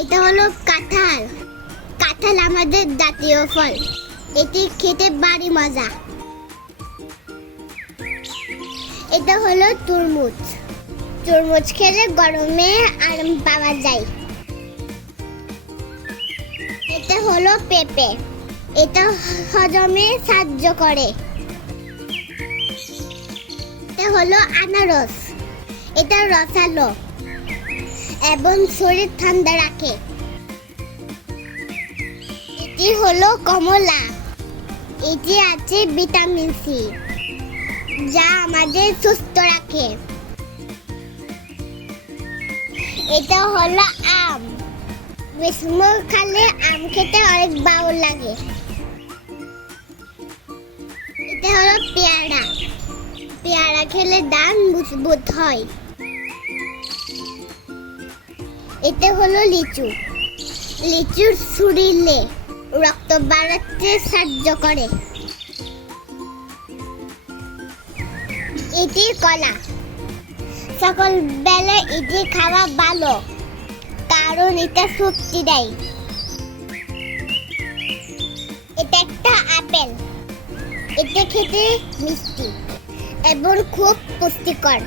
এটা হলো কাঁঠাল। কাঁঠাল আমাদের জাতীয় ফল। এটি খেতে ভারী মজা। এটা হলো তরমুজ। তরমুজ খেলে গরমে আরাম পাওয়া যায়। এটা হলো পেঁপে। এটা হজমে সাহায্য করে। এটা হলো আনারস। এটা রসালো এবং শরীর ঠান্ডা রাখে। এটি হলো কমলা। এটি আছে ভিটামিন সি, যা আমাদের সুস্থ রাখে। এটা হলো আম। গ্রীষ্মকালে আম খেতে অনেক ভালো লাগে। এটা হলো পেয়ারা। পেয়ারা খেলে দাঁত মজবুত হয়। এটা হলো লিচু। লিচুর শরীরে রক্ত বাড়াতে সাহায্য করে। এটি কলা। সকল বেলা এটি খাওয়া ভালো, কারণ এটা শক্তি দেয়। এটা একটা আপেল। এটা খেতে মিষ্টি এবং খুব পুষ্টিকর।